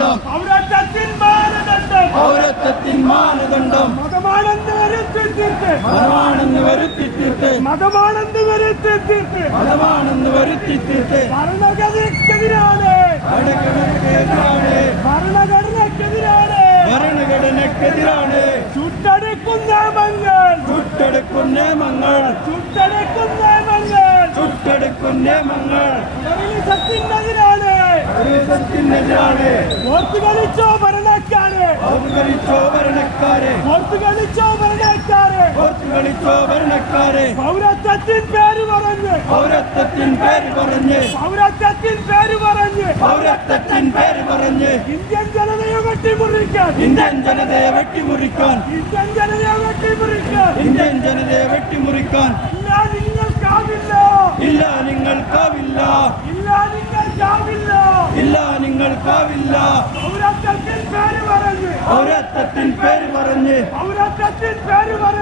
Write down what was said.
മാനദണ്ഡം. പൗരത്വത്തിൻ മാനദണ്ഡം. പൗരത്വത്തിൻ മാനദണ്ഡം. മതമാണെന്ന് വരുത്തി തീർത്ത്. മതമാണെന്ന് വരുത്തി തീർത്ത്. മതമാണെന്ന് വരുത്തി തീർത്ത്. മതമാണെന്ന് വരുത്തി തീർത്ത്. ഭരണഘടനക്കെതിരാണ് ഭരണഘടനക്കെതിരാണ് ഭരണഘടനക്കെതിരാണ് ഭരണഘടനക്കെതിരാണ് ചുട്ടടുക്കും നിയമങ്ങൾ. ചുട്ടടക്കും നിയമങ്ങൾ. ചുട്ടടക്കും നിയമങ്ങൾ. ചുട്ടടക്കും നിയമങ്ങൾ. നെതിരാണ് ഓർത്തു കളിച്ചോ ഭരണക്കാര്. കളിച്ചോ ഭരണക്കാരെ. ഓർത്തു കളിച്ചോ ഭരണക്കാര്. കളിച്ചോ ഭരണക്കാരെ. പൗരത്വത്തിൻ പേര് പറഞ്ഞ്. പൗരത്വത്തിൻ പേര് പറഞ്ഞ്. പൗരത്വത്തിൻ പേര് പറഞ്ഞ്. പൗരത്വത്തിൻ പേര് പറഞ്ഞ്. ഇന്ത്യൻ ജനതയെ വെട്ടിമുറിക്കാൻ. ഇന്ത്യൻ ജനതയെ വെട്ടിമുറിക്കാൻ. ഇന്ത്യൻ ജനതയെ വെട്ടിമുറിക്കാൻ. ഇന്ത്യൻ ജനതയെ വെട്ടിമുറിക്കാൻ. ഇല്ല നിങ്ങൾക്കാവില്ല. ഇല്ല നിങ്ങൾക്കാവില്ല. ഇല്ല നിങ്ങൾക്കാവില്ല. പൗരത്വത്തിൻ പേര് പറഞ്ഞ്. പൗരത്വത്തിൻ പേര് പറഞ്ഞ്. പൗരത്വത്തിൻ പേര് പറഞ്ഞ്.